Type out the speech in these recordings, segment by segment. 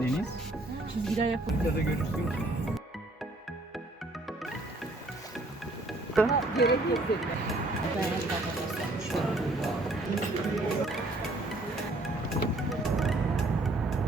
deniz. Çizgiler yapalım. Ya da görürsün. Gerek yok dedi.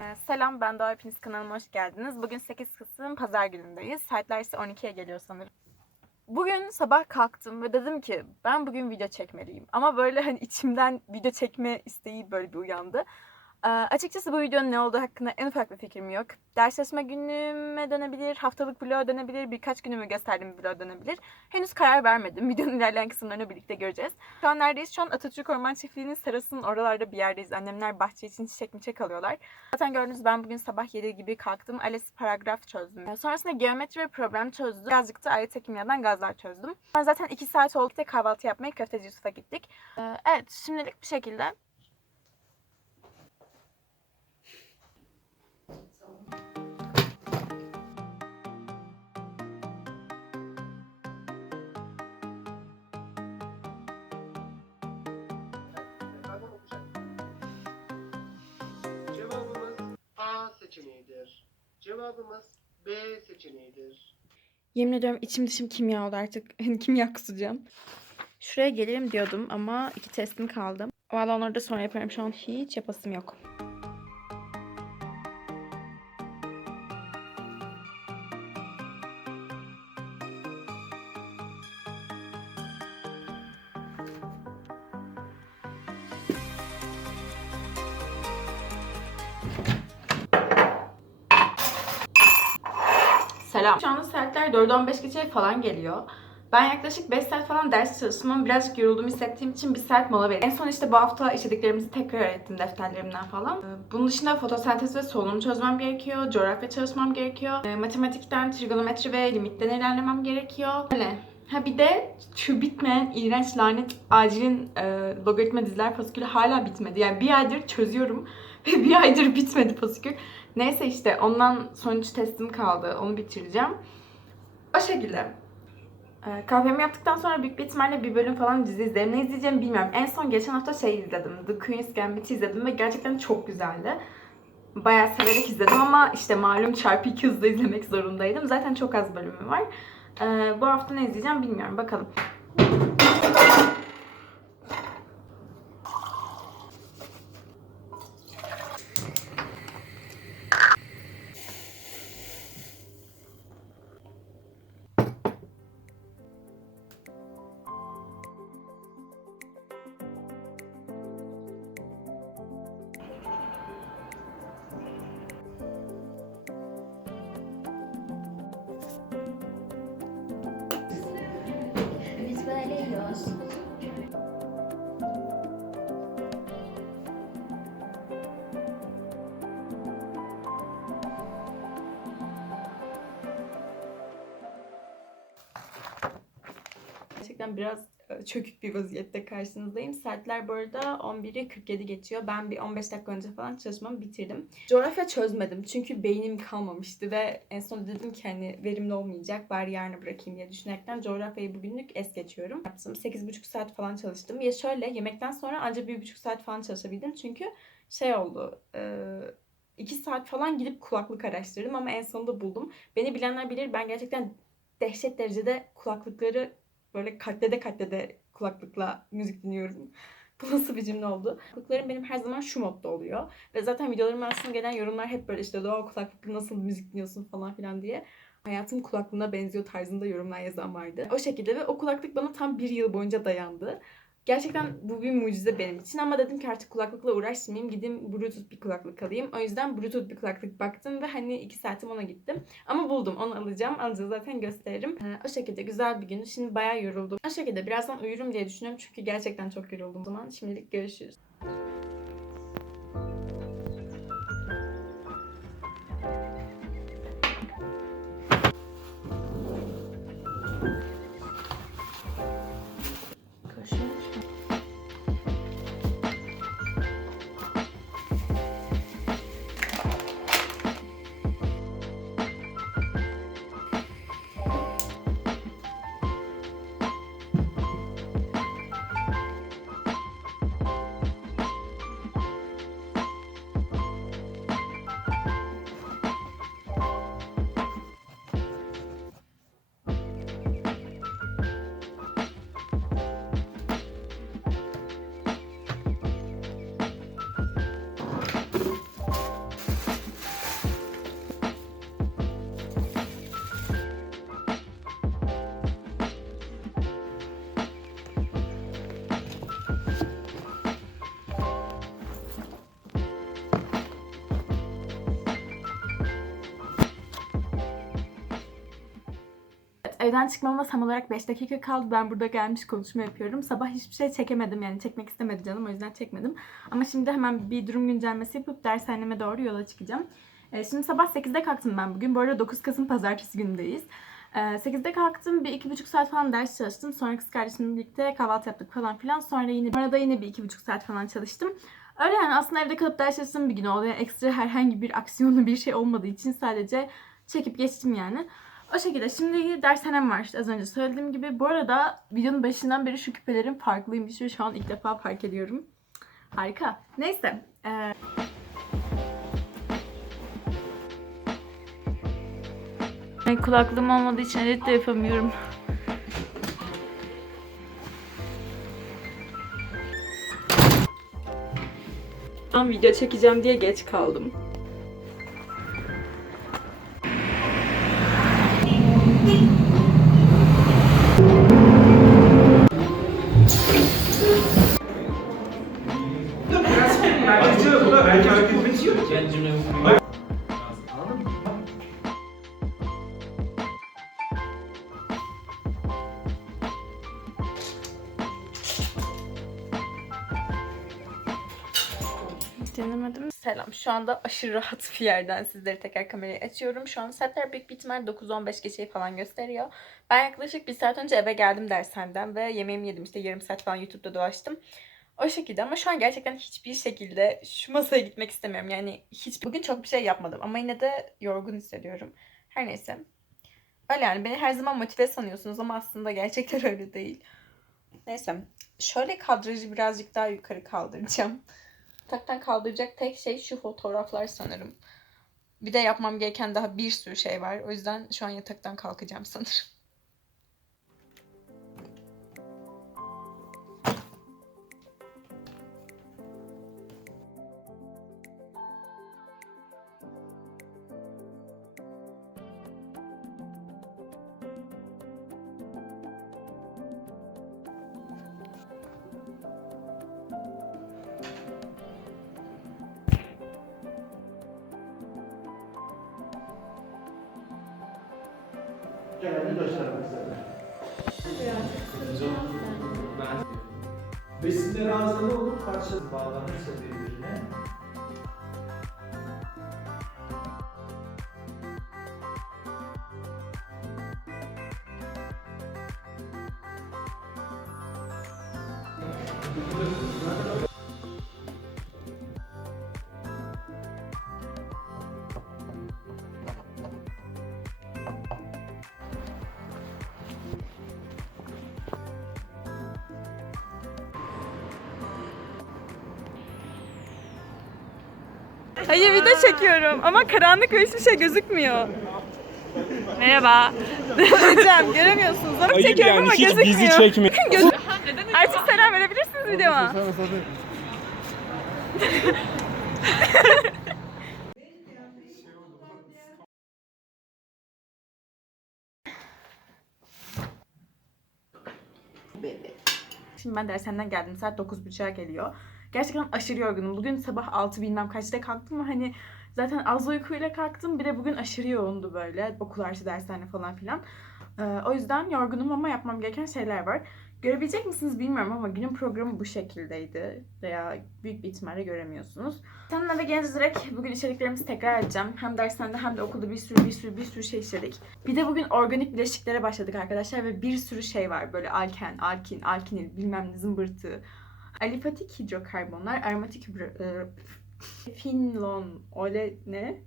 Ee, Selam ben Doğa hepiniz kanalıma hoş geldiniz. Bugün 8 Kasım pazar günündeyiz. Saatler ise 12'ye geliyor sanırım. Bugün sabah kalktım ve dedim ki ben bugün video çekmeliyim. Ama böyle hani içimden video çekme isteği böyle bir uyandı. Ee, açıkçası bu videonun ne olduğu hakkında en ufak bir fikrim yok. Ders çalışma günüme dönebilir, haftalık vlog dönebilir, birkaç günümü gösterdiğim vlog dönebilir. Henüz karar vermedim. Videonun ilerleyen kısımlarını birlikte göreceğiz. Şu an neredeyiz? Şu an Atatürk Orman Çiftliği'nin serasının oralarda bir yerdeyiz. Annemler bahçe için çiçek miçek alıyorlar. Zaten gördünüz ben bugün sabah 7 gibi kalktım. ALES paragraf çözdüm. Ee, Sonrasında geometri ve problem çözdüm. Birazcık da ayrıca kimyadan gazlar çözdüm. Sonra zaten 2 saat oldu kahvaltı yapmaya köfteci Yusuf'a gittik. Ee, Evet şimdilik bir şekilde Cevabımız B seçeneğidir. Yemin ediyorum içim dışım kimya oldu artık. Hani kimya kusacağım. Şuraya gelirim diyordum ama iki testim kaldı. Valla onları da sonra yaparım. Şu an hiç yapasım yok. Selam. Şu anda saatler 4.15 geçe falan geliyor. Ben yaklaşık 5 saat falan ders çalıştım ama birazcık yorulduğumu hissettiğim için bir saat mola verdim. En son işte bu hafta işlediklerimizi tekrar ettim defterlerimden falan. Ee, Bunun dışında fotosentez ve solunum çözmem gerekiyor. Coğrafya çalışmam gerekiyor. Ee, Matematikten trigonometri ve limitten ilerlemem gerekiyor. Öyle. Ha bir de şu bitmeyen iğrenç lanet acilin e, logaritma diziler fasikülü hala bitmedi. Yani bir aydır çözüyorum ve bir aydır bitmedi fasikül. Neyse işte ondan sonuç testim kaldı. Onu bitireceğim. O şekilde. Ee, Kahvemi yaptıktan sonra büyük bir ihtimalle bir bölüm falan dizi izlerim. Ne izleyeceğimi bilmiyorum. En son geçen hafta şey izledim. The Queen's Gambit'i izledim ve gerçekten çok güzeldi. Bayağı severek izledim ama işte malum çarpı iki hızla izlemek zorundaydım. Zaten çok az bölümü var. Ee, bu hafta ne izleyeceğim bilmiyorum. Bakalım. Visualios. Gerçekten biraz çökük bir vaziyette karşınızdayım. Saatler bu arada 11'i 47 geçiyor. Ben bir 15 dakika önce falan çalışmamı bitirdim. Coğrafya çözmedim çünkü beynim kalmamıştı ve en son dedim ki hani verimli olmayacak bari yarına bırakayım diye düşünerekten coğrafyayı bugünlük es geçiyorum. Yaptım 8,5 saat falan çalıştım. Ya şöyle yemekten sonra ancak 1,5 saat falan çalışabildim çünkü şey oldu... E, 2 saat falan gidip kulaklık araştırdım ama en sonunda buldum. Beni bilenler bilir ben gerçekten dehşet derecede kulaklıkları böyle katlede katlede kulaklıkla müzik dinliyorum. Bu nasıl bir cümle oldu? Kulaklıklarım benim her zaman şu modda oluyor. Ve zaten videolarım arasında gelen yorumlar hep böyle işte doğa kulaklıkla nasıl müzik dinliyorsun falan filan diye. Hayatım kulaklığına benziyor tarzında yorumlar yazan vardı. O şekilde ve o kulaklık bana tam bir yıl boyunca dayandı. Gerçekten bu bir mucize benim için ama dedim ki artık kulaklıkla uğraşmayayım. Gideyim Bluetooth bir kulaklık alayım. O yüzden Bluetooth bir kulaklık baktım ve hani iki saatim ona gittim. Ama buldum onu alacağım. Alınca zaten gösteririm. Ee, o şekilde güzel bir gün. Şimdi bayağı yoruldum. O şekilde birazdan uyurum diye düşünüyorum. Çünkü gerçekten çok yoruldum. O zaman şimdilik görüşürüz. Evden çıkmama tam olarak 5 dakika kaldı. Ben burada gelmiş konuşma yapıyorum. Sabah hiçbir şey çekemedim. Yani çekmek istemedi canım. O yüzden çekmedim. Ama şimdi hemen bir durum güncellemesi yapıp dershaneme doğru yola çıkacağım. Ee, şimdi sabah 8'de kalktım ben bugün. Bu arada 9 Kasım pazartesi günündeyiz. Ee, 8'de kalktım. Bir iki buçuk saat falan ders çalıştım. Sonra kız kardeşimle birlikte kahvaltı yaptık falan filan. Sonra yine arada yine bir iki buçuk saat falan çalıştım. Öyle yani aslında evde kalıp ders çalıştığım bir gün oldu. Yani ekstra herhangi bir aksiyonlu bir şey olmadığı için sadece çekip geçtim yani. O şekilde şimdi dershanem var işte az önce söylediğim gibi. Bu arada videonun başından beri şu küpelerim farklıymış ve şu an ilk defa fark ediyorum. Harika. Neyse. Ee... Ben kulaklığım olmadığı için edit de yapamıyorum. Tam video çekeceğim diye geç kaldım. Kurayım. Mı? Denemedim. Selam. Şu anda aşırı rahat bir yerden sizlere tekrar kamerayı açıyorum. Şu an saatler büyük bir ihtimal 9-15 geçeyi falan gösteriyor. Ben yaklaşık bir saat önce eve geldim dershaneden ve yemeğimi yedim. İşte yarım saat falan YouTube'da dolaştım. O şekilde ama şu an gerçekten hiçbir şekilde şu masaya gitmek istemiyorum. Yani hiç bugün çok bir şey yapmadım ama yine de yorgun hissediyorum. Her neyse. Öyle yani beni her zaman motive sanıyorsunuz ama aslında gerçekten öyle değil. Neyse. Şöyle kadrajı birazcık daha yukarı kaldıracağım. Yataktan kaldıracak tek şey şu fotoğraflar sanırım. Bir de yapmam gereken daha bir sürü şey var. O yüzden şu an yataktan kalkacağım sanırım. Genelde göstermek istedim. Besinleri ağızda olur, parça bağlanırsa birbirine. Hayır video çekiyorum ama karanlık ve hiçbir şey gözükmüyor. Merhaba. Hocam göremiyorsunuz ama çekiyorum ama gözükmüyor. çekmiyor. Göz- Artık selam verebilirsiniz videoma. Şimdi ben dershaneden geldim. Saat 9.30'a geliyor. Gerçekten aşırı yorgunum. Bugün sabah 6 bilmem kaçta kalktım ve hani zaten az uykuyla kalktım. Bir de bugün aşırı yoğundu böyle. Okul artı dershane falan filan. Ee, o yüzden yorgunum ama yapmam gereken şeyler var. Görebilecek misiniz bilmiyorum ama günün programı bu şekildeydi. Veya büyük bir ihtimalle göremiyorsunuz. Sen eve gelince direkt bugün içeriklerimizi tekrar edeceğim. Hem dershanede hem de okulda bir sürü bir sürü bir sürü şey işledik. Bir de bugün organik bileşiklere başladık arkadaşlar ve bir sürü şey var. Böyle alken, alkin, alkinil, bilmem ne zımbırtı. Alifatik hidrokarbonlar, aromatik e, finlon, öyle ne?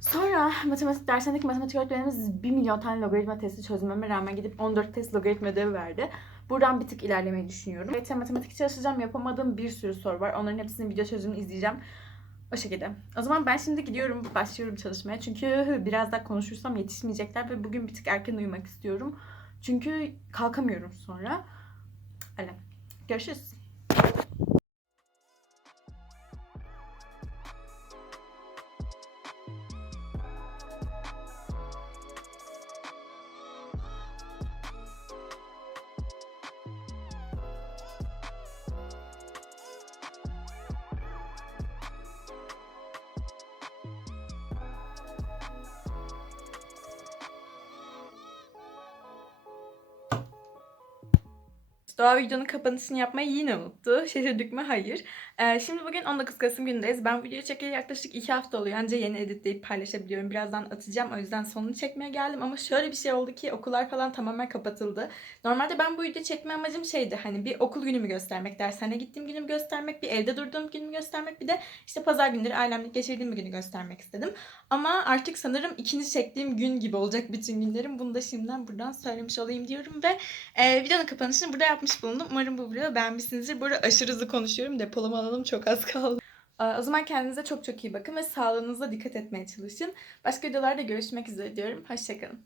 Sonra matematik dersindeki matematik öğretmenimiz 1 milyon tane logaritma testi çözmeme rağmen gidip 14 test logaritma ödevi verdi. Buradan bir tık ilerlemeyi düşünüyorum. Evet, matematik çalışacağım. Yapamadığım bir sürü soru var. Onların hepsinin video çözümünü izleyeceğim. O şekilde. O zaman ben şimdi gidiyorum, başlıyorum çalışmaya. Çünkü biraz daha konuşursam yetişmeyecekler ve bugün bir tık erken uyumak istiyorum. Çünkü kalkamıyorum sonra. Öyle. Görüşürüz. Doğa videonun kapanışını yapmayı yine unuttu. Şaşırdık mı? Hayır. Ee, şimdi bugün 19 Kasım günündeyiz. Ben video çekeli yaklaşık 2 hafta oluyor. Anca yeni editleyip paylaşabiliyorum. Birazdan atacağım. O yüzden sonunu çekmeye geldim. Ama şöyle bir şey oldu ki okullar falan tamamen kapatıldı. Normalde ben bu video çekme amacım şeydi. Hani bir okul günümü göstermek, dershaneye gittiğim günümü göstermek, bir evde durduğum günümü göstermek. Bir de işte pazar günleri ailemle geçirdiğim bir günü göstermek istedim. Ama artık sanırım ikinci çektiğim gün gibi olacak bütün günlerim. Bunu da şimdiden buradan söylemiş olayım diyorum ve e, videonun kapanışını burada yapmış bulundum. Umarım bu videoyu beğenmişsinizdir. Bu arada aşırı hızlı konuşuyorum. Depolama alanım çok az kaldı. O zaman kendinize çok çok iyi bakın ve sağlığınıza dikkat etmeye çalışın. Başka videolarda görüşmek üzere diyorum. Hoşçakalın.